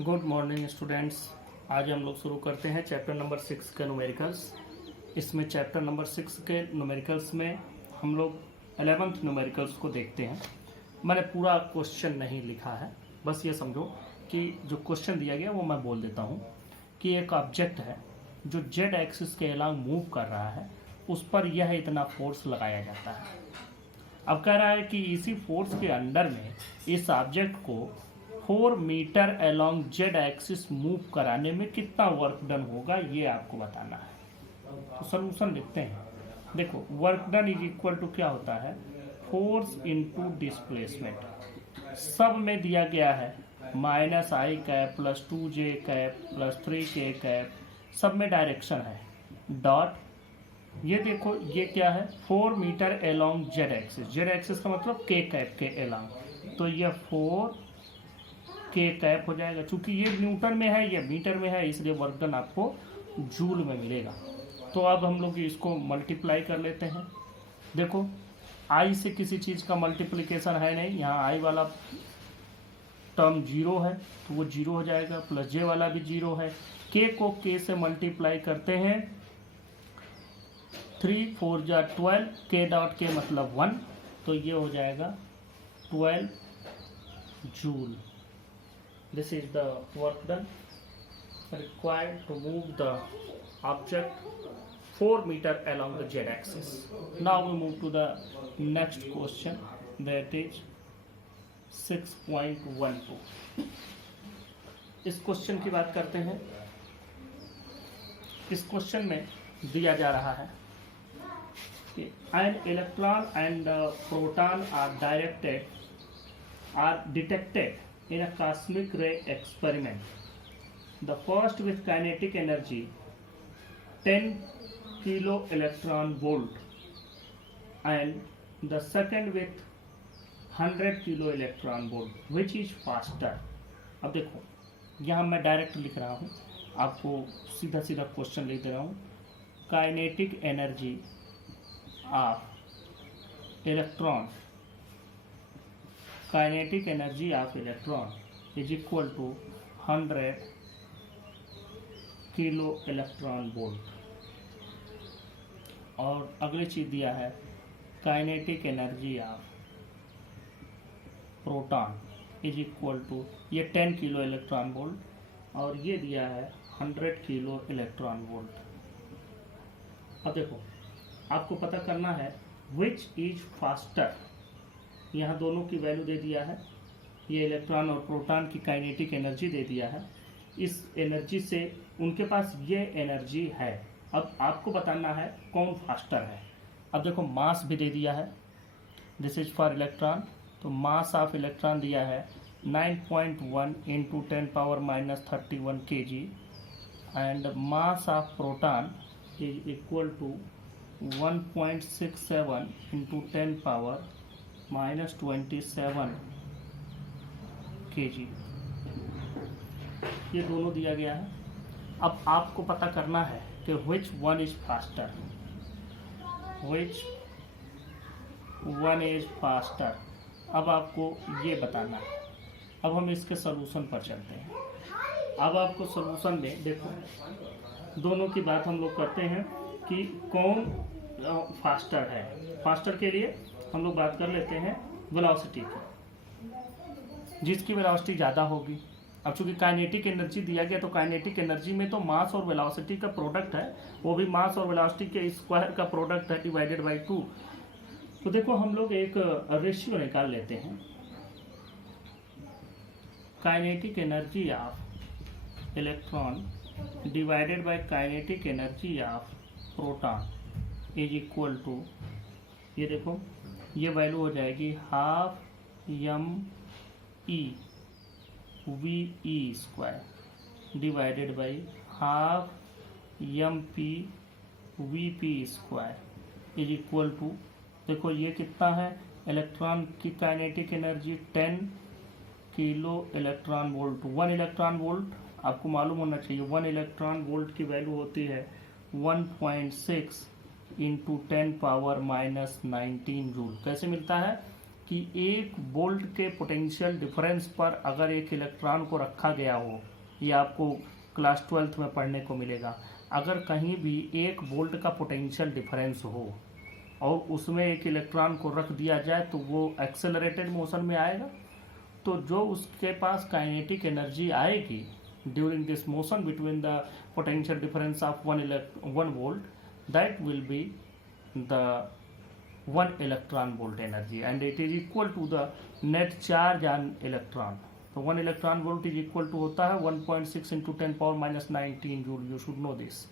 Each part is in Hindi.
Good morning students. आज हम लोग शुरू करते हैं चैप्टर नंबर 6 के न्यूमेरिकल्स। इसमें चैप्टर नंबर 6 के न्यूमेरिकल्स में हम लोग 11th न्यूमेरिकल्स को देखते हैं। मैंने पूरा क्वेश्चन नहीं लिखा है, बस ये समझो कि जो क्वेश्चन दिया गया वो मैं बोल देता हूँ कि एक ऑब्जेक्ट है जो जेड एक्सिस के अलोंग मूव कर रहा है, उस पर यह इतना फोर्स लगाया जाता है। अब कह रहा है कि इसी फोर्स के अंडर में इस ऑब्जेक्ट को 4 metre along Z axis move कराने में कितना वर्क डन होगा, ये आपको बताना है। तो सोल्यूशन लिखते हैं। देखो, work done is equal to क्या होता है, फोर्स इनटू डिस्प्लेसमेंट। सब में दिया गया है -i cap plus 2j cap plus 3k cap, सब में डायरेक्शन है डॉट। ये देखो, ये क्या है, 4 metre along Z axis. Z axis का मतलब k कैप के अलोंग, तो ये 4k कैप हो जाएगा। चूंकि ये न्यूटन में है, ये मीटर में है, इसलिए वर्क डन आपको जूल में मिलेगा। तो अब हम लोग इसको मल्टीप्लाई कर लेते हैं। देखो, i से किसी चीज़ का मल्टीप्लिकेशन है नहीं, यहाँ i वाला टर्म 0 है तो वो 0 हो जाएगा, प्लस j वाला भी 0 है। k को k से मल्टीप्लाई करते हैं, 3 4 जा 12, k डॉट k मतलब 1, तो ये हो जाएगा 12 joule. This is the work done required to move the object 4 meter along the z axis. Now we move to the next question, that is 6.12. इस क्वेश्चन की बात करते हैं। इस क्वेश्चन में दिया जा रहा है कि an electron and proton are detected in a cosmic ray experiment. The first with kinetic energy 10 kilo electron volt and the second with 100 kilo electron volt. Which is faster? अब देखो, यहाँ मैं डायरेक्ट लिख रहा हूँ, आपको सीधा सीधा क्वेश्चन लिख दे रहा हूँ। Kinetic energy of electron, kinetic energy of electron is equal to 100 kilo electron volt. और अगली चीज दिया है kinetic energy of proton is equal to, ये 10 किलो इलेक्ट्रॉन वोल्ट, और ये दिया है 100 किलो इलेक्ट्रॉन वोल्ट। अब देखो, आपको पता करना है विच इज फास्टर। यहाँ दोनों की वैल्यू दे दिया है, ये इलेक्ट्रॉन और प्रोटॉन की काइनेटिक एनर्जी दे दिया है। इस एनर्जी से उनके पास ये एनर्जी है। अब आपको बताना है कौन फास्टर है। अब देखो, मास भी दे दिया है, दिस इज फॉर इलेक्ट्रॉन, तो मास ऑफ इलेक्ट्रॉन दिया है 9.1 into 10 power -31 kg, and mass of proton is equal to 1.67 into 10 power -27 kg। ये दोनों दिया गया है। अब आपको पता करना है कि which one is faster, which one is faster। अब आपको ये बताना है। अब हम इसके सलूशन पर चलते हैं। अब आपको सलूशन में देखो, दोनों की बात हम लोग करते हैं कि कौन फास्टर है। फास्टर के लिए हम लोग बात कर लेते हैं वेलोसिटी की, जिसकी वेलोसिटी ज़्यादा होगी। अब चूंकि काइनेटिक एनर्जी दिया गया, तो काइनेटिक एनर्जी में तो मास और वेलोसिटी का प्रोडक्ट है, वो भी मास और वेलोसिटी के स्क्वायर का प्रोडक्ट है डिवाइडेड बाई 2। तो देखो, हम लोग एक रेशियो निकाल लेते हैं। Kinetic energy of electron divided by kinetic energy of proton is equal to, ये देखो, ये वैल्यू हो जाएगी 12 m e square divided by 12 mp vp square is equal to, देखो ये कितना है, इलेक्ट्रॉन की kinetic energy 10 kilo electron volt. 1 electron volt आपको मालूम होना चाहिए, 1 इलेक्ट्रॉन वोल्ट की वैल्यू होती है 1.6 इंटू 10 पावर -19 जूल। कैसे मिलता है कि एक वोल्ट के पोटेंशियल डिफरेंस पर अगर एक इलेक्ट्रॉन को रखा गया हो, ये आपको क्लास 12th में पढ़ने को मिलेगा। अगर कहीं भी 1 वोल्ट का पोटेंशियल डिफरेंस हो और उसमें एक इलेक्ट्रॉन को रख दिया जाए तो वो एक्सेलरेटेड मोशन में आएगा। तो जो उसके पास काइनेटिक एनर्जी आएगी during this motion between the potential difference of 1 volt, that will be the 1 electron volt energy and it is equal to the net charge on electron. तो 1 electron volt is equal to होता है 1.6 into 10⁻⁻19 joule. You should know this.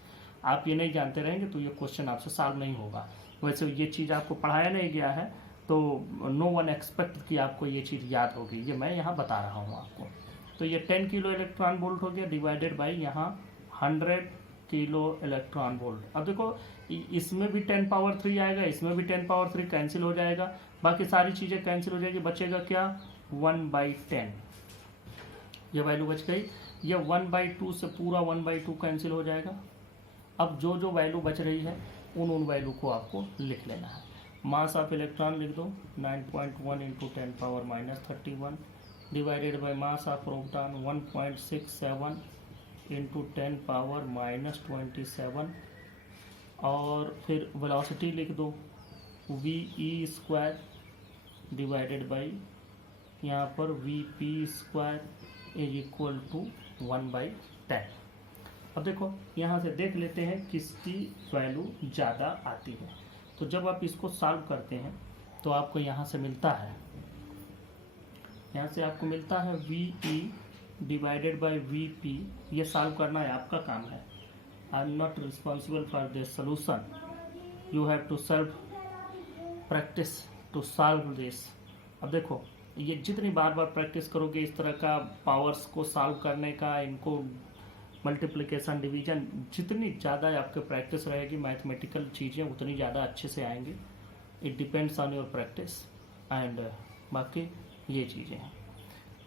आप ये नहीं जानते रहेंगे तो ये क्वेश्चन आपसे सॉल्व नहीं होगा। वैसे ये चीज़ आपको पढ़ाया नहीं गया है तो नो वन एक्सपेक्ट कि आपको ये चीज़ याद होगी, ये मैं यहाँ बता रहा हूँ आपको। तो ये 10 किलो इलेक्ट्रॉन वोल्ट हो गया डिवाइडेड बाई यहाँ 100 किलो इलेक्ट्रॉन वोल्ट। अब देखो इसमें भी 10 पावर 3 आएगा, इसमें भी 10 पावर 3 कैंसिल हो जाएगा, बाकी सारी चीज़ें कैंसिल हो जाएगी, बचेगा क्या 1/10। ये वैल्यू बच गई। ये 1/2 से पूरा 1/2 कैंसिल हो जाएगा। अब जो जो वैल्यू बच रही है उन वैल्यू को आपको लिख लेना है। मास ऑफ इलेक्ट्रॉन लिख दो 9.1 into 10⁻⁻31 divided by mass of proton 1.67 into 10⁻⁻27 और फिर वेलोसिटी लिख दो ve² डिवाइडेड बाई यहाँ पर vp² इज इक्वल टू 1/10। अब देखो यहाँ से देख लेते हैं किसकी वैल्यू ज़्यादा आती है। तो जब आप इसको सॉल्व करते हैं तो आपको यहाँ से मिलता है, यहाँ से आपको मिलता है ve डिवाइडेड बाई vp। ये सॉल्व करना है आपका काम है। I am not responsible for this solution, you have to self practice to solve this. अब देखो ये जितनी बार प्रैक्टिस करोगे इस तरह का पावर्स को सॉल्व करने का, इनको मल्टीप्लिकेशन डिवीजन, जितनी ज़्यादा आपके प्रैक्टिस रहेगी मैथमेटिकल चीज़ें उतनी ज़्यादा अच्छे से आएंगी। It depends on your practice and बाकी ये चीज़ें हैं।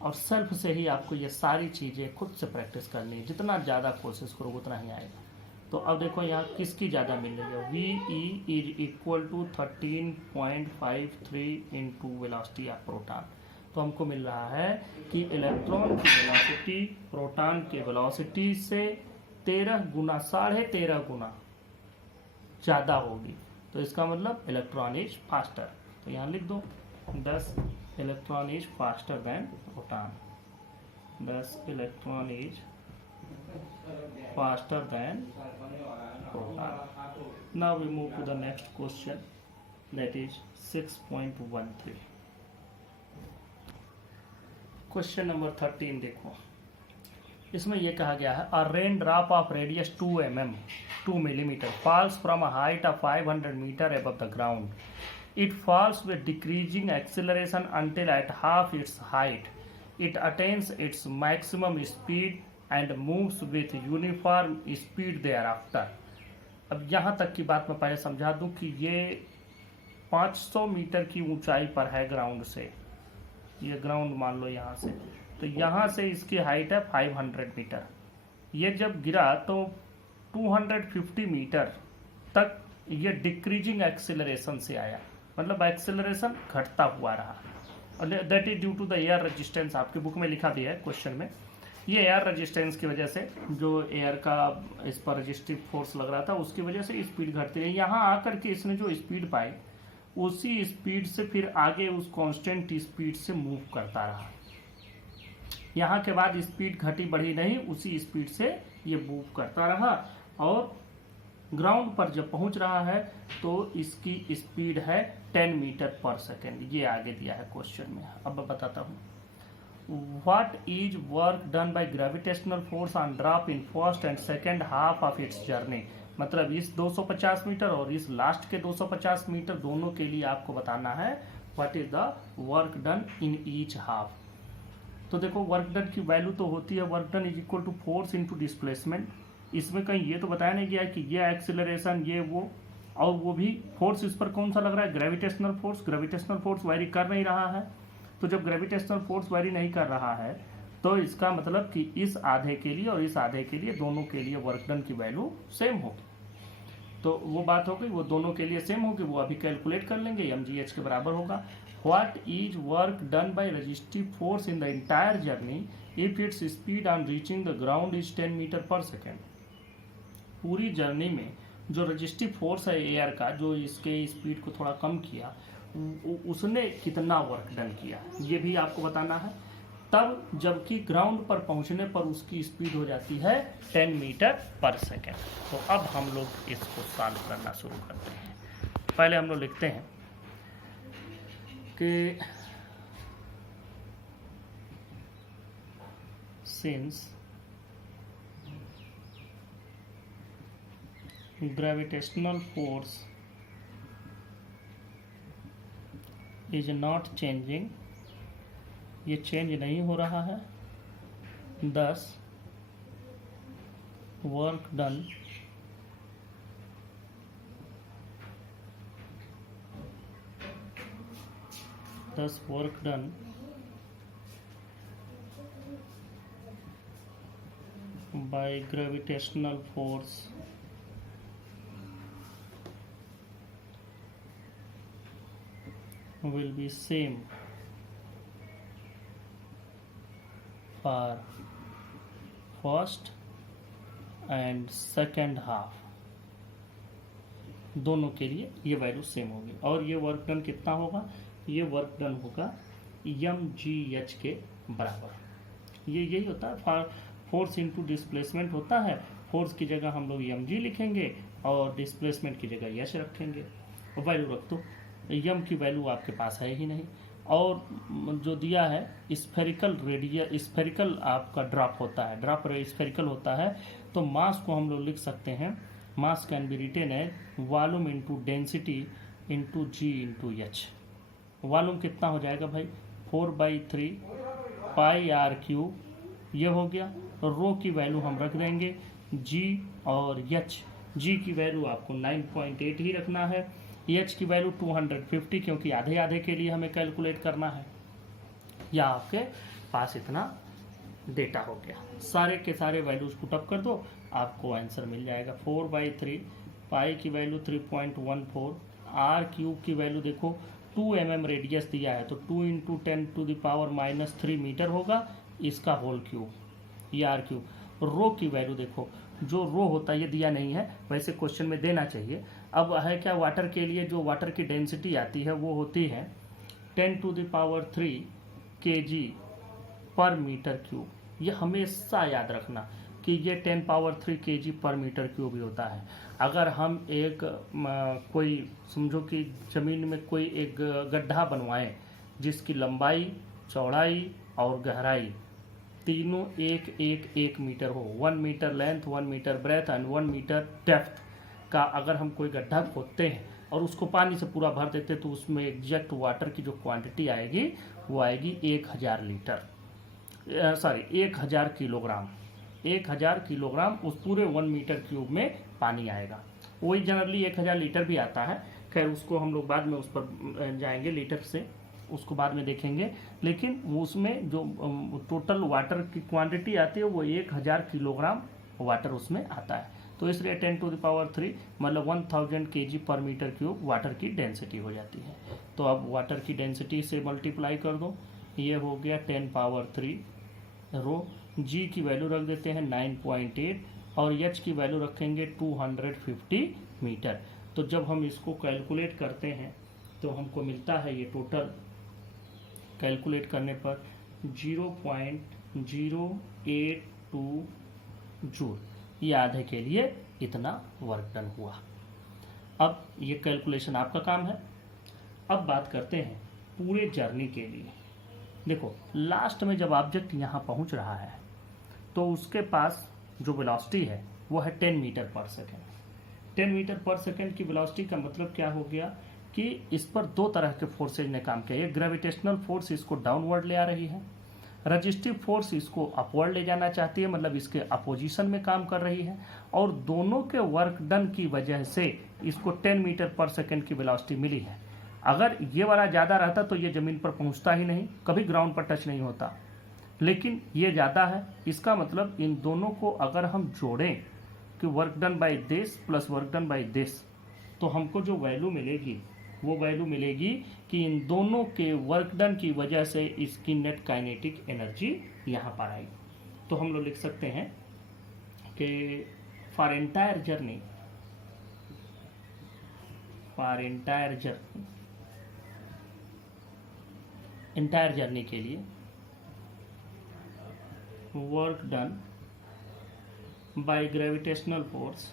और सेल्फ से ही आपको ये सारी चीज़ें खुद से प्रैक्टिस करनी है। जितना ज़्यादा कोशिश करोगे उतना ही आएगा। तो अब देखो यहाँ किसकी ज़्यादा मिल रही है, ve is equal to 13.53 into velocity of proton. तो हमको मिल रहा है कि इलेक्ट्रॉन की वेलोसिटी प्रोटॉन के वेलोसिटी से 13 गुना 13.5 गुना ज़्यादा होगी। तो इसका मतलब इलेक्ट्रॉन इज फास्टर। तो यहाँ लिख दो 10 electron is faster than proton, 10 electron is faster than proton. Now we move to the next question that is 6.13। Question number 13 देखो, इसमें यह कहा गया है a rain drop of radius 2 millimeter falls from a height of 500 meter above the ground. It falls with decreasing acceleration until at half its height it attains its maximum speed and moves with uniform speed thereafter. अब यहाँ तक की बात मैं पहले समझा दूं कि ये 500 मीटर की ऊंचाई पर है ग्राउंड से। ये ग्राउंड मान लो यहाँ से, तो यहाँ से इसकी हाइट है 500 मीटर। ये जब गिरा तो 250 मीटर तक ये डिक्रीजिंग एक्सेलरेशन से आया, मतलब एक्सेलरेशन घटता हुआ रहा। That is due to the air resistance. आपके बुक में लिखा भी है क्वेश्चन में। ये एयर रेजिस्टेंस की वजह से, जो एयर का इस पर रेजिस्टिव फोर्स लग रहा था उसकी वजह से स्पीड घटती रही। यहाँ आकर के इसने जो स्पीड पाई उसी स्पीड से फिर आगे उस कांस्टेंट स्पीड से मूव करता रहा। यहाँ के बाद स्पीड घटी बढ़ी नहीं, उसी स्पीड से ये मूव करता रहा और ग्राउंड पर जब पहुंच रहा है तो इसकी स्पीड है 10 मीटर पर सेकेंड। ये आगे दिया है क्वेश्चन में। अब मैं बताता हूँ। What is work done by gravitational force on drop in first and second half of its journey? मतलब इस 250 मीटर और इस लास्ट के 250 मीटर दोनों के लिए आपको बताना है what is the work done in each half. तो देखो वर्क डन की वैल्यू तो होती है work done is equal to force into displacement. इसमें कहीं ये तो बताया नहीं गया कि ये एक्सेलरेशन ये वो, और वो भी फोर्स इस पर कौन सा लग रहा है, gravitational force. Gravitational force very कर नहीं रहा है। तो जब ग्रेविटेशनल फोर्स वेरी नहीं कर रहा है तो इसका मतलब कि इस आधे के लिए और इस आधे के लिए दोनों के लिए वर्क डन की वैल्यू सेम होगी। तो वो बात हो गई, वो दोनों के लिए सेम होगी, वो अभी कैलकुलेट कर लेंगे, mgh के बराबर होगा what is work done by resistive force in the entire journey if its speed on reaching the ground is 10 metre per second. पूरी जर्नी में जो रजिस्टिव फोर्स है एयर का, जो इसके स्पीड को थोड़ा कम किया, उसने कितना वर्क डन किया ये भी आपको बताना है। तब जबकि ग्राउंड पर पहुंचने पर उसकी स्पीड हो जाती है 10 मीटर पर सेकेंड। तो अब हम लोग इसको सॉल्व करना शुरू करते हैं। पहले हम लोग लिखते हैं कि since gravitational force is not changing, ये चेंज नहीं हो रहा है, thus work done by gravitational force will be same for first and second half, दोनों के लिए ये वैल्यू सेम होगी। और ये वर्क डन कितना होगा? ये वर्क डन होगा mgh के बराबर। ये यही होता है, फोर्स इनटू डिस्प्लेसमेंट होता है। फोर्स की जगह हम लोग mg लिखेंगे और डिस्प्लेसमेंट की जगह h रखेंगे। वैल्यू रख दो, m की वैल्यू आपके पास है ही नहीं। और जो दिया है स्फेरिकल आपका ड्रॉप होता है, ड्रॉप स्फेरिकल होता है, तो मास को हम लोग लिख सकते हैं, mass can be written as volume into density into g into h. Volume कितना हो जाएगा भाई? 4/3 पाई आर क्यूब, ये हो गया। रो की वैल्यू हम रख देंगे जी और एच। जी की वैल्यू आपको 9.8 ही रखना है, एच की वैल्यू 250, क्योंकि आधे आधे के लिए हमें कैलकुलेट करना है। या आपके पास इतना डेटा हो गया, सारे के सारे वैल्यूज पुट अप कर दो, आपको आंसर मिल जाएगा। 4/3 पाई की वैल्यू 3.14, आर क्यूब की वैल्यू देखो 2 mm रेडियस दिया है, तो 2 × 10⁻³ मीटर होगा इसका होल क्यूब, ये आर क्यूब। रो की वैल्यू देखो, जो रो होता है ये दिया नहीं है, वैसे क्वेश्चन में देना चाहिए। अब है क्या, वाटर के लिए जो वाटर की डेंसिटी आती है वो होती है 10⁻³ kg पर मीटर क्यूब। ये हमेशा याद रखना कि ये 10⁻³ kg पर मीटर क्यूब ही होता है। अगर हम एक कोई समझो कि ज़मीन में कोई एक गड्ढा बनवाएं जिसकी लंबाई, चौड़ाई और गहराई तीनों 1 मीटर हो, 1 metre length, 1 metre breadth and 1 metre depth का अगर हम कोई गड्ढा खोदते हैं और उसको पानी से पूरा भर देते, तो उसमें एग्जैक्ट वाटर की जो क्वांटिटी आएगी वो आएगी 1000 लीटर, 1000 किलोग्राम। 1000 किलोग्राम उस पूरे 1 मीटर क्यूब में पानी आएगा। वही जनरली 1000 लीटर भी आता है, खैर उसको हम लोग बाद में उस पर जाएंगे, लीटर से उसको बाद में देखेंगे। लेकिन वो उसमें जो टोटल वाटर की क्वांटिटी आती है वो 1000 किलोग्राम वाटर उसमें आता है। तो इसलिए 10⁻³ मतलब 1000 kg पर मीटर क्यूब वाटर की डेंसिटी हो जाती है। तो अब वाटर की डेंसिटी से मल्टीप्लाई कर दो, ये हो गया 10⁻³ रो। जी की वैल्यू रख देते हैं 9.8 और एच की वैल्यू रखेंगे 250 मीटर। तो जब हम इसको कैलकुलेट करते हैं तो हमको मिलता है ये टोटल कैलकुलेट करने पर 0.082 जूल। ये आधे के लिए इतना वर्क डन हुआ। अब ये कैलकुलेशन आपका काम है। अब बात करते हैं पूरे जर्नी के लिए। देखो लास्ट में जब ऑब्जेक्ट यहाँ पहुँच रहा है तो उसके पास जो वेलोसिटी है वो है 10 metre per second. 10 metre per second की वेलोसिटी का मतलब क्या हो गया कि इस पर दो तरह के फोर्सेज ने काम किया। ये ग्रेविटेशनल फोर्स इसको डाउनवर्ड ले आ रही है, रजिस्टिव फोर्स इसको अपवर्ड ले जाना चाहती है, मतलब इसके अपोजिशन में काम कर रही है। और दोनों के वर्क डन की वजह से इसको 10 मीटर पर सेकेंड की वेलोसिटी मिली है। अगर ये वाला ज़्यादा रहता तो ये ज़मीन पर पहुंचता ही नहीं, कभी ग्राउंड पर टच नहीं होता, लेकिन ये ज़्यादा है। इसका मतलब इन दोनों को अगर हम जोड़ें कि work done by this plus work done by this, तो हमको जो वैल्यू मिलेगी वो वैल्यू मिलेगी कि इन दोनों के वर्क डन की वजह से इसकी नेट काइनेटिक एनर्जी यहाँ पर आएगी। तो हम लोग लिख सकते हैं कि for entire journey entire journey के लिए work done by gravitational force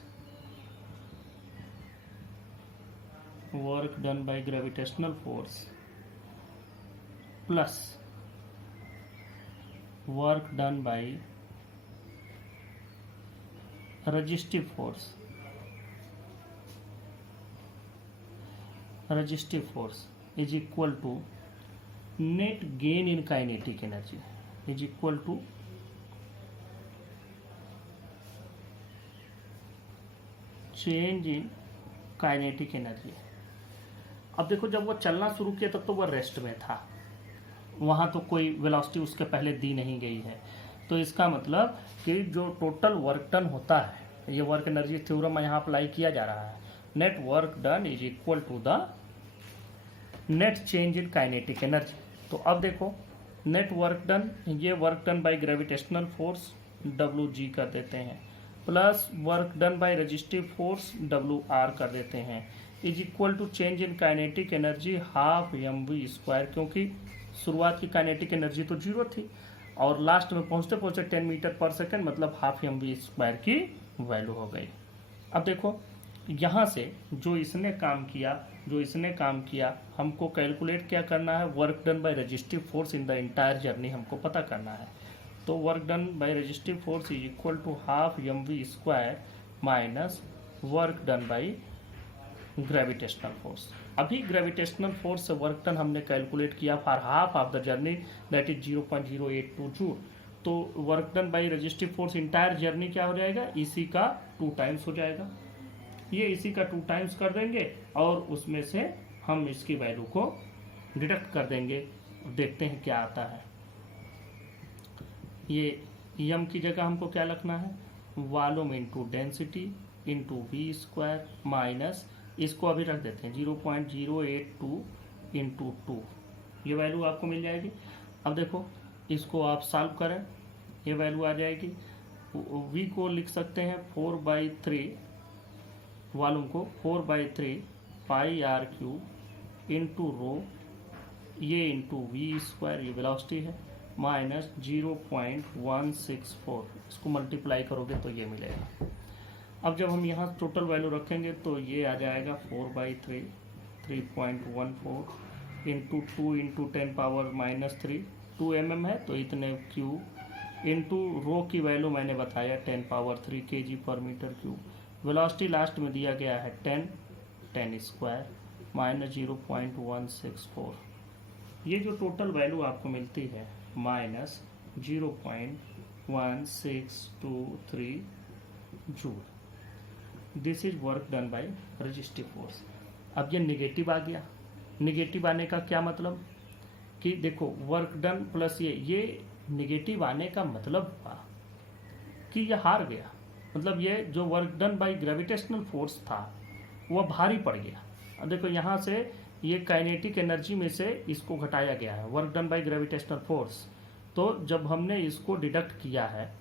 plus work done bye resistive force is equal to net gain in kinetic energy is equal to change in kinetic energy। अब देखो, जब वो चलना शुरू किया तब तो वह रेस्ट में था, वहाँ तो कोई वेलोसिटी उसके पहले दी नहीं गई है। तो इसका मतलब कि जो टोटल वर्क डन होता है, ये वर्क एनर्जी थ्योरम यहाँ अप्लाई किया जा रहा है, net work done is equal to the net change in kinetic energy. तो अब देखो, नेट वर्क डन, ये work done by gravitational force WG कर देते हैं, plus work done by resistive force WR कर देते हैं, is equal to change in kinetic energy half mv², क्योंकि शुरुआत की काइनेटिक एनर्जी तो 0 थी और लास्ट में पहुंचते पहुंचते 10 मीटर पर सेकेंड मतलब हाफ mv² की वैल्यू हो गई। अब देखो, यहाँ से जो इसने काम किया हमको कैलकुलेट क्या करना है, work done by resistive force in the entire journey हमको पता करना है। तो work done by resistive force is equal to half mv² minus work done by gravitational force. अभी ग्रेविटेशनल फोर्स से वर्क डन हमने कैलकुलेट किया for half of the journey, that is 0.082 joule. तो work done by resistive force entire journey क्या हो जाएगा, इसी का 2 टाइम्स हो जाएगा। ये इसी का 2 टाइम्स कर देंगे और उसमें से हम इसकी वैल्यू को डिडक्ट कर देंगे, देखते हैं क्या आता है। ये यम की जगह हमको क्या लिखना है, volume into density into v² minus, इसको अभी रख देते हैं 0.082 इंटू 2, ये वैल्यू आपको मिल जाएगी। अब देखो, इसको आप सॉल्व करें, ये वैल्यू आ जाएगी। v को लिख सकते हैं 4/3, वॉल्यूम को 4/3 पाई r³ इंटू रो, ये इंटू v², ये वेलोसिटी है, माइनस 0.164, इसको मल्टीप्लाई करोगे तो ये मिलेगा। अब जब हम यहाँ टोटल वैल्यू रखेंगे तो ये आ जाएगा 4/3 3.14 इंटू 2 इंटू 10 पावर -3, 2 mm है तो इतने क्यूब, इंटू रो की वैल्यू मैंने बताया 10 पावर 3 kg पर मीटर क्यूब। वेलोसिटी लास्ट में दिया गया है 10² माइनस 0.164। ये जो टोटल वैल्यू आपको मिलती है minus 0.1623 joule. This is work done by resistive force. अब ये निगेटिव आ गया, निगेटिव आने का क्या मतलब कि देखो, वर्क डन प्लस ये निगेटिव आने का मतलब हुआ कि ये हार गया, मतलब ये जो work done by gravitational force था वह भारी पड़ गया। अब देखो, यहाँ से ये काइनेटिक एनर्जी में से इसको घटाया गया है, work done by gravitational force. तो जब हमने इसको डिडक्ट किया है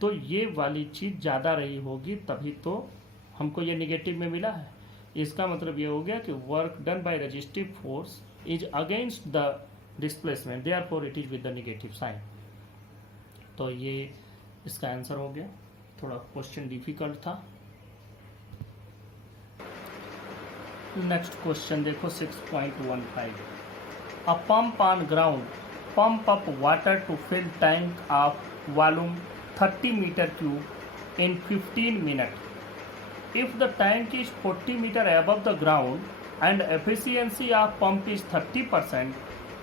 तो ये वाली चीज़ ज़्यादा रही होगी, तभी तो हमको ये निगेटिव में मिला है। इसका मतलब ये हो गया कि work done by resistive force is against the displacement, therefore it is with the negative sign. तो ये इसका आंसर हो गया। थोड़ा क्वेश्चन डिफिकल्ट था। नेक्स्ट क्वेश्चन देखो 6.15। A pump on ground pump up water to fill tank of volume 30 meter cube in 15 minutes. If the tank is 40 meter above the ground and efficiency of pump is 30%,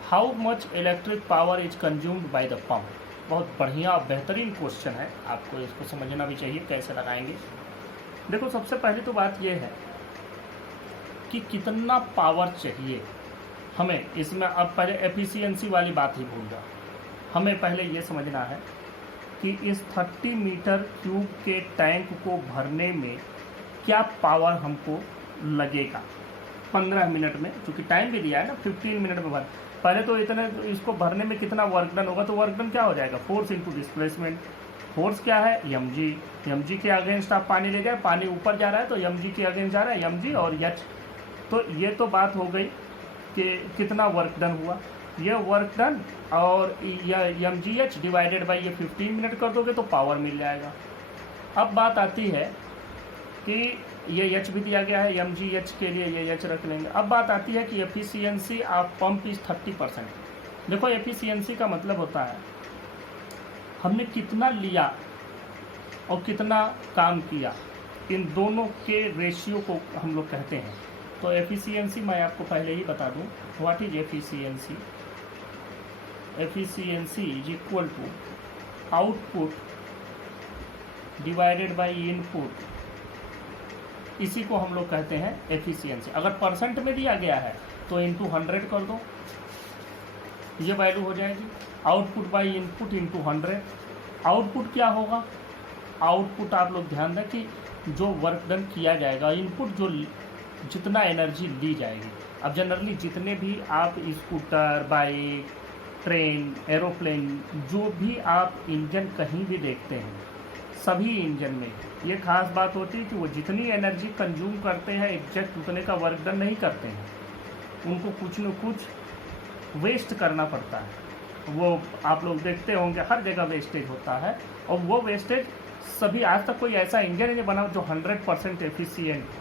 how much electric power is consumed by the pump? बहुत बढ़िया बेहतरीन क्वेश्चन है, आपको इसको समझना भी चाहिए कैसे लगाएंगे। देखो, सबसे पहले तो बात यह है कि कितना पावर चाहिए हमें इसमें। अब पहले एफिशिएंसी वाली बात ही भूल जाओ, हमें पहले ये समझना है कि इस 30 मीटर क्यूब के टैंक को भरने में क्या पावर हमको लगेगा। 15 मिनट में, क्योंकि टाइम भी दिया है ना 15 मिनट में भर। पहले तो इतने इसको भरने में कितना वर्क डन होगा, तो वर्क डन क्या हो जाएगा, फोर्स इंटू डिस्प्लेसमेंट। फोर्स क्या है, एम जी के अगेंस्ट आप पानी ले जाए, पानी ऊपर जा रहा है तो एम जी के अगेंस्ट जा रहा है, एम जी और एच। तो ये तो बात हो गई कि कितना वर्क डन हुआ, ये वर्क डन और M G H divided by ये 15 मिनट कर दोगे तो पावर मिल जाएगा। अब बात आती है कि ये एच भी दिया गया है, एम जी एच के लिए ये एच रख लेंगे। अब बात आती है कि एफिशिएंसी ऑफ पंप इज 30%। देखो एफिशिएंसी का मतलब होता है हमने कितना लिया और कितना काम किया, इन दोनों के रेशियो को हम लोग कहते हैं। तो एफिशिएंसी मैं आपको पहले ही बता दूं, what is efficiency. Efficiency is equal to output divided by input, इसी को हम लोग कहते हैं एफिशिएंसी। अगर परसेंट में दिया गया है तो इंटू 100 कर दो, ये वैल्यू हो जाएगी output by input into 100। Output क्या होगा, आउटपुट आप लोग ध्यान दें कि जो वर्क डन किया जाएगा, इनपुट जो जितना एनर्जी ली जाएगी। अब जनरली जितने भी आप स्कूटर, बाइक, ट्रेन, एरोप्लेन, जो भी आप इंजन कहीं भी देखते हैं, सभी इंजन में ये खास बात होती है कि वो जितनी एनर्जी कंज्यूम करते हैं एग्जैक्ट उतने का वर्क डन नहीं करते हैं, उनको कुछ न कुछ वेस्ट करना पड़ता है। वो आप लोग देखते होंगे हर जगह वेस्टेज होता है, और वो वेस्टेज सभी, आज तक कोई ऐसा इंजन नहीं बना जो 100% एफिशिएंट हो।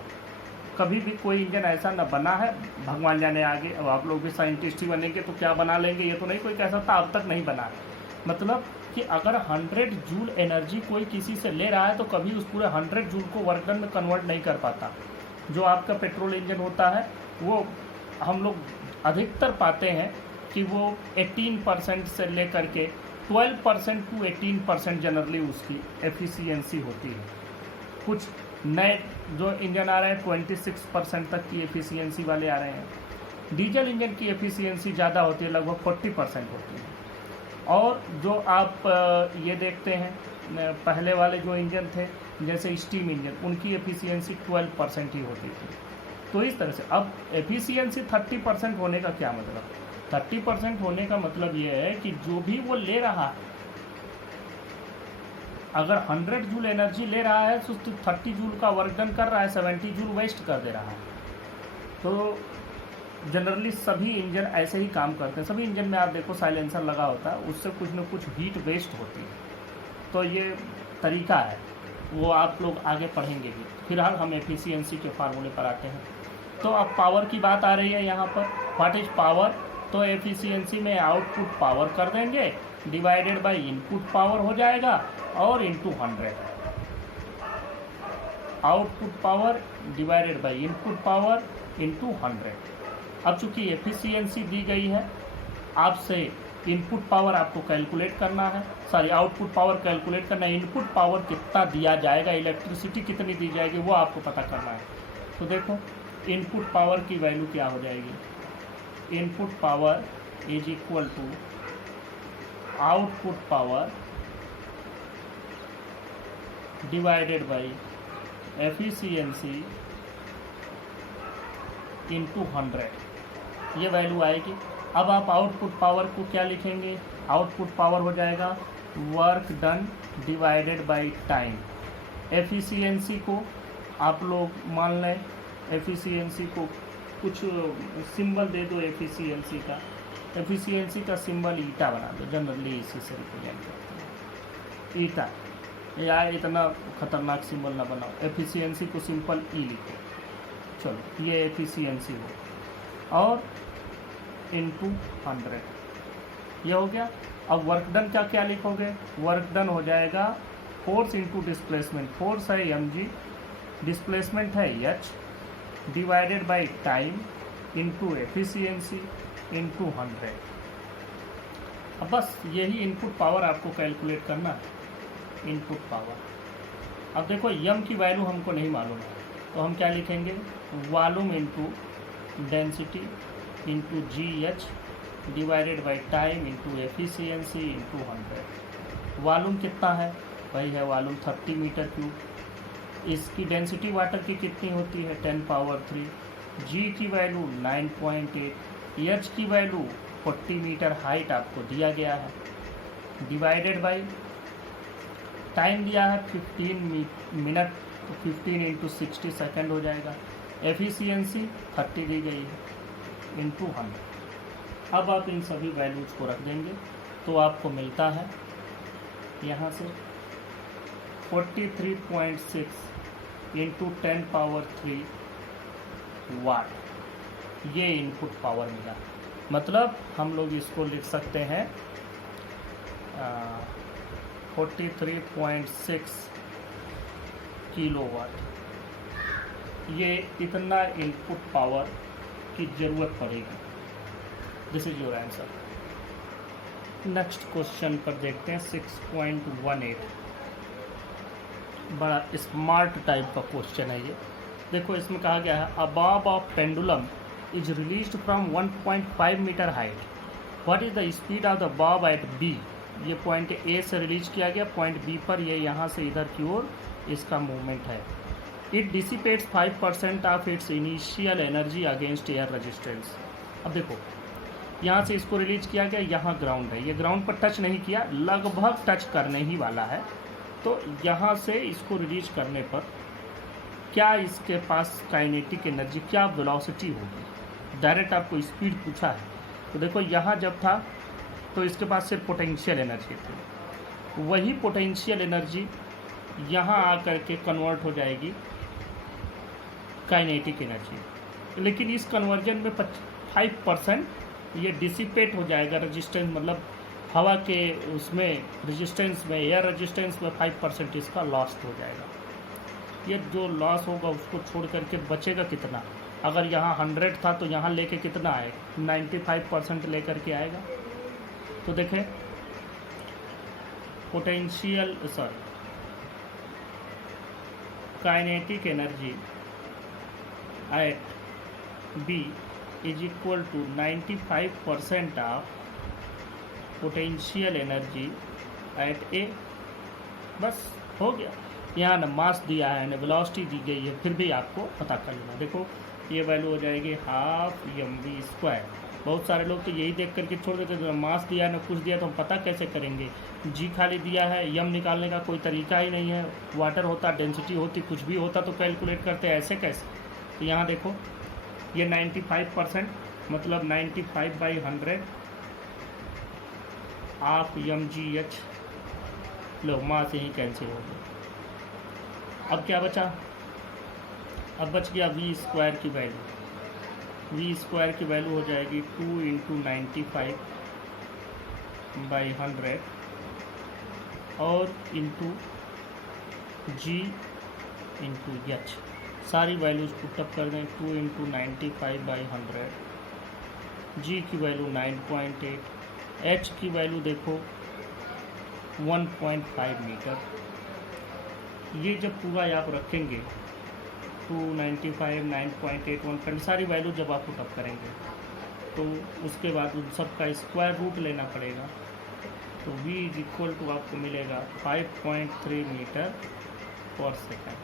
कभी भी कोई इंजन ऐसा न बना है, भगवान जाने आगे। अब आप लोग भी साइंटिस्ट ही बनेंगे तो क्या बना लेंगे, ये तो नहीं कोई कह सकता, अब तक नहीं बना है। मतलब कि अगर 100 जूल एनर्जी कोई किसी से ले रहा है तो कभी उस पूरे 100 जूल को वर्क डन में कन्वर्ट नहीं कर पाता। जो आपका पेट्रोल इंजन होता है वो हम लोग अधिकतर पाते हैं कि वो 18% से लेकर के 12% टू 18% जनरली उसकी एफिशिएंसी होती है। कुछ नए जो इंजन आ रहे हैं 26% तक की एफिशिएंसी वाले आ रहे हैं। डीजल इंजन की एफिशिएंसी ज़्यादा होती है, लगभग 40% होती है। और जो आप ये देखते हैं पहले वाले जो इंजन थे जैसे स्टीम इंजन, उनकी एफिशिएंसी 12% ही होती थी। तो इस तरह से अब एफिशिएंसी 30% होने का क्या मतलब, 30% होने का मतलब ये है कि जो भी वो ले रहा है, अगर 100 जूल एनर्जी ले रहा है तो 30 जूल का वर्क डन कर रहा है, 70 जूल वेस्ट कर दे रहा है। तो जनरली सभी इंजन ऐसे ही काम करते हैं। सभी इंजन में आप देखो साइलेंसर लगा होता है, उससे कुछ न कुछ हीट वेस्ट होती है। तो ये तरीका है, वो आप लोग आगे पढ़ेंगे भी। फिलहाल हम एफिशिएंसी के फार्मूले पर आते हैं। तो अब पावर की बात आ रही है यहाँ पर, व्हाट इज पावर। तो एफिशिएंसी में आउटपुट पावर कर देंगे, डिवाइडेड बाय इनपुट पावर हो जाएगा और into 100। Output power divided by input power into 100। अब चूंकि एफिशिएंसी दी गई है, आपसे इनपुट पावर आपको कैलकुलेट करना है, आउटपुट पावर कैलकुलेट करना है, इनपुट पावर कितना दिया जाएगा, इलेक्ट्रिसिटी कितनी दी जाएगी वो आपको पता करना है। तो देखो इनपुट पावर की वैल्यू क्या हो जाएगी, input power is equal to output power divided by efficiency into 100, ये वैल्यू आएगी। अब आप आउटपुट पावर को क्या लिखेंगे, आउटपुट पावर हो जाएगा work done divided by time. Efficiency को आप लोग मान लें, एफिशिएंसी को कुछ सिंबल दे दो एफिशिएंसी का, एफिशिएंसी का सिंबल ईटा बना दो, जनरली इसी से रिप्रेजेंट करते हैं ईटा, या इतना खतरनाक सिंबल ना बनाओ, एफिशिएंसी को सिंपल ई लिखो। चलो ये एफिशिएंसी हो और इंटू 100, ये हो गया। अब वर्क डन का क्या लिखोगे, वर्क डन हो जाएगा फोर्स इंटू डिस्प्लेसमेंट, फोर्स है mg, डिस्प्लेसमेंट है h, divided by time into efficiency into 100। अब बस यही इनपुट पावर आपको कैलकुलेट करना है, इनपुट पावर। अब देखो यम की वैल्यू हमको नहीं मालूम है, तो हम क्या लिखेंगे, volume into density into GH divided by time into efficiency into 100। Volume कितना है भाई, है वॉल्यूम 30 मीटर क्यूब। इसकी डेंसिटी वाटर की कितनी होती है 10 पावर 3, जी की वैल्यू 9.8, एच की वैल्यू 40 मीटर हाइट आपको दिया गया है, डिवाइडेड बाई टाइम दिया है 15 मिनट, तो 15 इंटू 60 सेकेंड हो जाएगा। एफिशिएंसी 30 दी गई है इंटू 100। अब आप इन सभी वैल्यूज को रख देंगे तो आपको मिलता है यहाँ से 43.6 इंटू 10 पावर 3 वाट ये इनपुट पावर मिला। मतलब हम लोग इसको लिख सकते हैं 43.6 किलोवाट, ये इतना इनपुट पावर की ज़रूरत पड़ेगी। This is your answer. Next question पर देखते हैं 6.18, बड़ा स्मार्ट टाइप का क्वेश्चन है ये। देखो इसमें कहा गया है a bob of pendulum is released from 1.5 metre height, what is the speed of the bob at B. ये पॉइंट ए से रिलीज किया गया, पॉइंट बी पर ये यहाँ से इधर की ओर इसका मूवमेंट है। It dissipates 5% of its initial energy against air resistance. अब देखो यहाँ से इसको रिलीज किया गया, यहाँ ग्राउंड है, ये ग्राउंड पर टच नहीं किया, लगभग टच करने ही वाला है। तो यहाँ से इसको रिलीज करने पर क्या इसके पास काइनेटिक एनर्जी, क्या वेलोसिटी होगी। डायरेक्ट आपको स्पीड पूछा है, तो देखो यहाँ जब था तो इसके पास सिर्फ पोटेंशियल एनर्जी थी, वही पोटेंशियल एनर्जी यहाँ आकर के कन्वर्ट हो जाएगी काइनेटिक एनर्जी। लेकिन इस कन्वर्जन में 5% ये डिसिपेट हो जाएगा, रेजिस्टेंस मतलब हवा के उसमें रेजिस्टेंस में, एयर रेजिस्टेंस में 5% इसका लॉस्ट हो जाएगा। ये जो लॉस होगा उसको छोड़ करके बचेगा कितना। अगर यहाँ 100 था तो यहाँ लेके कितना आएगा, 95% लेकर के आएगा। तो देखें potential kinetic energy at B is equal to 95% of potential energy at A. बस हो गया। यहाँ ना मास दिया है ना वेलोसिटी दी गई है, फिर भी आपको पता कर लेना। देखो ये वैल्यू हो जाएगी ½ mv²। बहुत सारे लोग तो यही देख करके छोड़ देते हैं, मास दिया है ना कुछ दिया तो हम पता कैसे करेंगे। जी खाली दिया है, यम निकालने का कोई तरीका ही नहीं है। वाटर होता, डेंसिटी होती, कुछ भी होता तो कैलकुलेट करते, ऐसे कैसे। तो यहाँ देखो ये 95% मतलब 95/100 ऑफ mgh। लो मास यहीं कैंसिल हो गया। अब क्या बचा, अब बच गया v² की वैल्यू। v² की वैल्यू हो जाएगी 2 × 95/100 और इंटू g × h। सारी वैल्यूज पुटअप कर दें। 2 × 95/100, g की वैल्यू 9.8, h की वैल्यू देखो 1.5 मीटर। ये जब पूरा आप रखेंगे 295, 9.8, 1. सारी वैल्यू जब आप पुटअप करेंगे तो उसके बाद उन सब का स्क्वायर रूट लेना पड़ेगा। तो v इज इक्वल टू आपको मिलेगा 5.3 metre per second.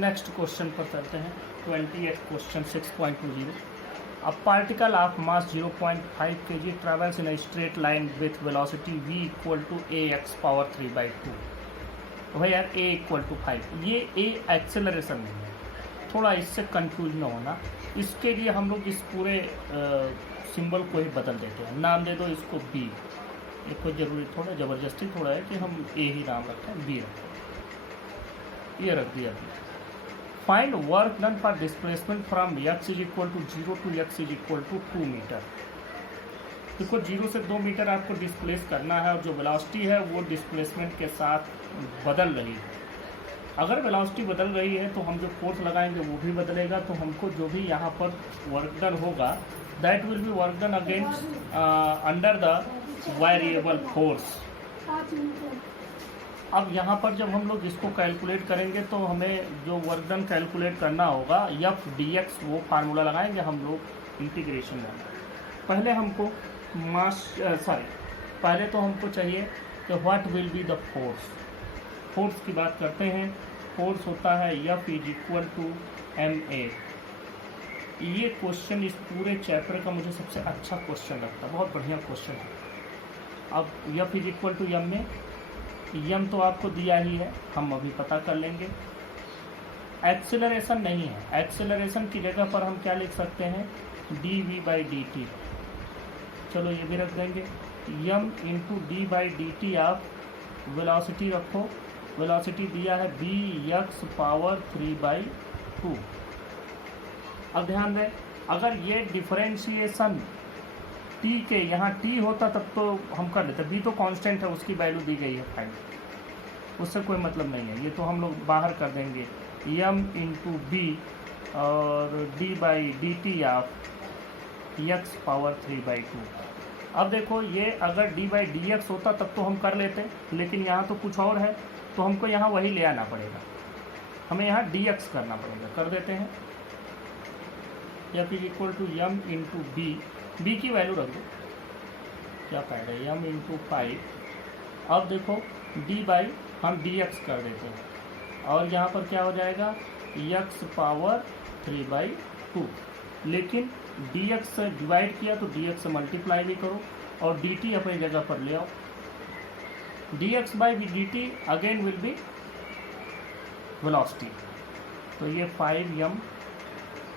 Next question पर चलते हैं 28 question 6.20। A particle of mass 0.5 kg travels in a straight line with velocity v equal to ax⁴/2। तो भाई यार a इक्वल टू 5, ये a एक्सेलरेशन नहीं है, थोड़ा इससे कंफ्यूज ना होना। इसके लिए हम लोग इस पूरे सिंबल को ही बदल देते हैं, नाम दे दो इसको b। ये कोई ज़रूरी थोड़ा ज़बरदस्ती थोड़ा है कि हम a ही नाम रखें, b रखें। ये रख दिया। Find work done for displacement from x is equal to 0 to x is equal to 2 metre. देखो 0 से 2 मीटर आपको डिस्प्लेस करना है और जो वेलोसिटी है वो डिस्प्लेसमेंट के साथ बदल रही है। अगर वेलोसिटी बदल रही है तो हम जो फोर्स लगाएंगे वो भी बदलेगा। तो हमको जो भी यहाँ पर वर्क डन होगा that will B work done against under the variable force. अब यहाँ पर जब हम लोग इसको कैलकुलेट करेंगे तो हमें जो वर्क डन कैलकुलेट करना होगा f/dx, वो फार्मूला लगाएंगे हम लोग इंटीग्रेशन में। पहले हमको पहले तो हमको चाहिए कि what will be the force. Force की बात करते हैं फोर्स होता है F is equal to ma। ये क्वेश्चन इस पूरे चैप्टर का मुझे सबसे अच्छा क्वेश्चन लगता है, बहुत बढ़िया क्वेश्चन है। अब F is equal to m में m तो आपको दिया ही है, हम अभी पता कर लेंगे। एक्सेलरेशन नहीं है, एक्सेलरेशन की जगह पर हम क्या लिख सकते हैं, dv/dt। चलो ये भी रख देंगे, m इंटू d/dt। आप वेलोसिटी रखो, वेलोसिटी दिया है bx पावर 3/2। अब ध्यान दें, अगर ये डिफरेंशिएशन t के यहाँ t होता तब तो हम कर लेते, b तो कांस्टेंट है, उसकी वैल्यू दी गई है 5, उससे कोई मतलब नहीं है, ये तो हम लोग बाहर कर देंगे m इंटू बी और d/dt ऑफ x पावर 3/2। अब देखो ये अगर d/dx होता तब तो हम कर लेते, लेकिन यहाँ तो कुछ और है, तो हमको यहाँ वही ले आना पड़ेगा, हमें यहाँ dx करना पड़ेगा। कर देते हैं, F is equal to m into B की वैल्यू रख दो, क्या फायदा है, m इंटू 5। अब देखो हम dx कर देते हैं, और यहाँ पर क्या हो जाएगा, x पावर 3/2। लेकिन dx से डिवाइड किया तो dx से मल्टीप्लाई भी करो, और dt अपनी जगह पर ले आओ। dx/dt again will be velocity, तो ये 5m,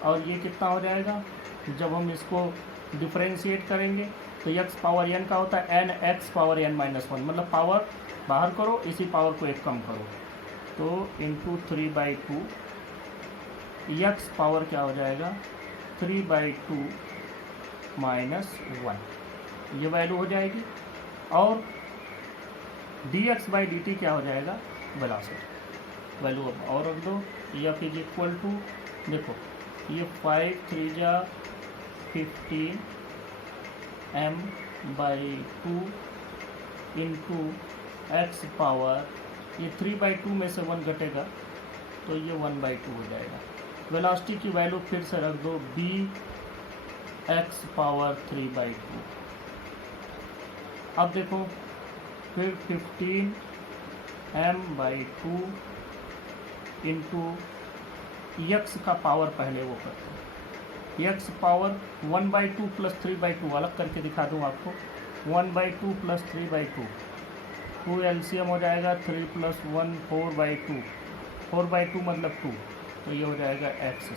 और ये कितना हो जाएगा, जब हम इसको डिफरेंशिएट करेंगे तो x पावर n का होता है n x पावर n-1, मतलब पावर बाहर करो, इसी पावर को एक कम करो, तो इंटू 3/2 x पावर क्या हो जाएगा 3/2 -1, ये वैल्यू हो जाएगी। और dx/dt क्या हो जाएगा, वेलोसिटी वैल्यू अब और रख दो। F इज इक्वल टू, देखो ये 5 3 15 m/2 इंटू x पावर, ये 3/2 में से 1 घटेगा तो ये 1/2 हो जाएगा। वेलोसिटी की वैल्यू फिर से रख दो bx पावर 3/2। अब देखो फिर 15 m/2 इंटू x का पावर पहले वो करते हैं, x पावर 1/2 प्लस 3/2, अलग करके दिखा दूँ आपको, 1/2 प्लस 3/2, 2 एलसीएम हो जाएगा, 3 + 1 4/2, 4/2 मतलब 2, तो ये हो जाएगा x²,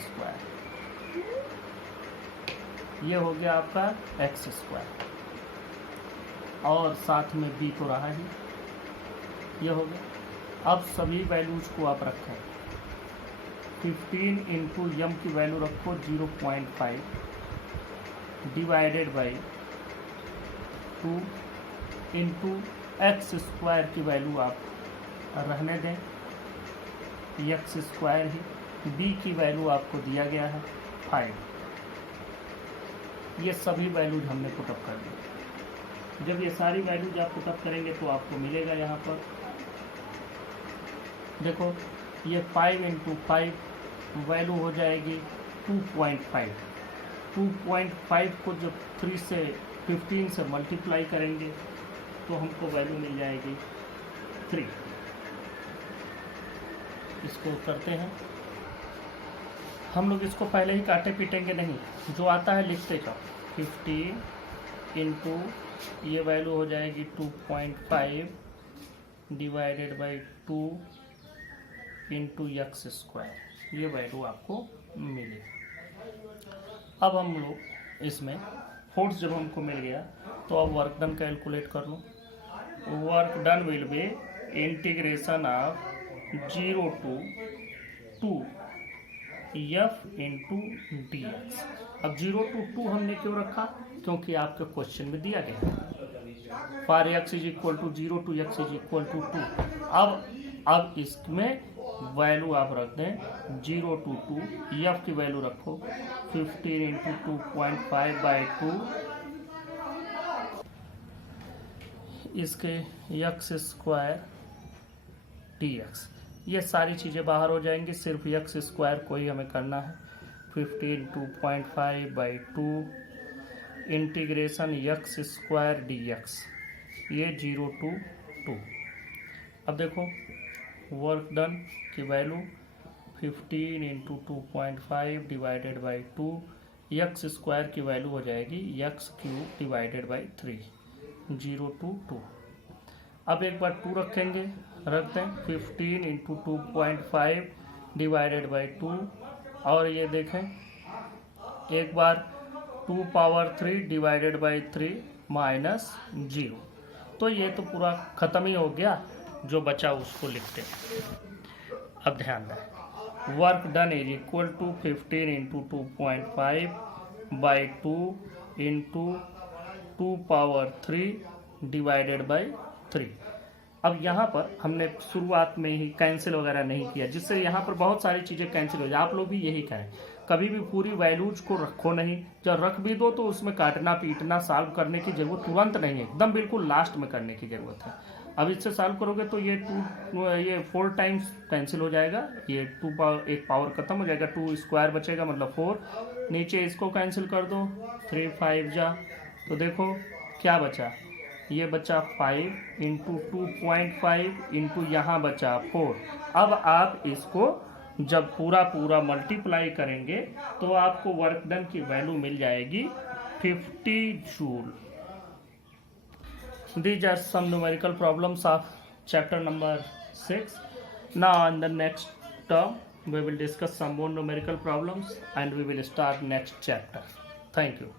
ये हो गया आपका x², और साथ में b तो रहा ही, ये हो गया। अब सभी वैल्यूज को आप रखें, 15 इंटू m की वैल्यू रखो 0.5 डिवाइडेड बाई 2 इंटू x² की वैल्यू आप रहने दें, x² ही, b की वैल्यू आपको दिया गया है 5। ये सभी वैल्यूज हमने पुटअप कर दी। जब ये सारी वैल्यूज आप पुटअप करेंगे तो आपको मिलेगा यहाँ पर, देखो ये 5 इंटू 5 वैल्यू हो जाएगी 2.5। 2.5 को जब 3 से 15 से मल्टीप्लाई करेंगे तो हमको वैल्यू मिल जाएगी 3। इसको करते हैं हम लोग, इसको पहले ही काटे पीटेंगे नहीं, जो आता है लिखते जाओ। 15 इंटू ये वैल्यू हो जाएगी 2.5 डिवाइडेड बाई 2 इंटू x², ये वैल्यू आपको मिली। अब हम लोग इसमें फोर्स जब हमको मिल गया तो अब वर्क डन कैलकुलेट कर लो। Work done will be integration of 0 to 2 F into dx। अब 0 to 2 हमने क्यों रखा, क्योंकि आपके क्वेश्चन में दिया गया for x is equal to 0 to x is equal to 2। अब इसमें वैल्यू आप रख दें 0 to 2, F की वैल्यू रखो 15 इंटू 2.5/2 इसके x² dx। ये सारी चीज़ें बाहर हो जाएंगी, सिर्फ x² को ही हमें करना है। 15 2.5/2 इंटीग्रेशन x² dx, ये 0 to 2। अब देखो वर्क डन की value 15 into 2.5 divided by 2, x square की वैल्यू हो जाएगी x cube divided by 3, 0 to 2। अब एक बार 2 रखेंगे, रखते हैं 15 इंटू 2.5 डिवाइडेड बाई 2, और ये देखें एक बार 2 पावर 3 डिवाइडेड बाई 3 माइनस 0। तो ये तो पूरा ख़त्म ही हो गया, जो बचा उसको लिखते हैं। अब ध्यान दें, work done is equal to 15 into 2.5 by 2 into 2 power 3 divided by 3। अब यहाँ पर हमने शुरुआत में ही कैंसिल वगैरह नहीं किया, जिससे यहाँ पर बहुत सारी चीज़ें कैंसिल हो जाए। आप लोग भी यही करें, कभी भी पूरी वैल्यूज को रखो नहीं, जब रख भी दो तो उसमें काटना पीटना सॉल्व करने की जरूरत तुरंत नहीं है, एकदम बिल्कुल लास्ट में करने की ज़रूरत है। अब इससे सॉल्व करोगे तो ये 4 टाइम्स कैंसिल हो जाएगा, ये 2 पावर एक पावर खत्म हो जाएगा, 2 स्क्वायर बचेगा मतलब 4, नीचे इसको कैंसिल कर दो, 3 5 जा, तो देखो क्या बचा, ये बचा 5 इंटू 2.5 इंटू यहाँ बचा 4। अब आप इसको जब पूरा मल्टीप्लाई करेंगे तो आपको वर्क डन की वैल्यू मिल जाएगी 50 joule. These are some numerical problems of chapter number 6. Now in the next term we will discuss some more numerical problems and we will start next chapter. Thank you.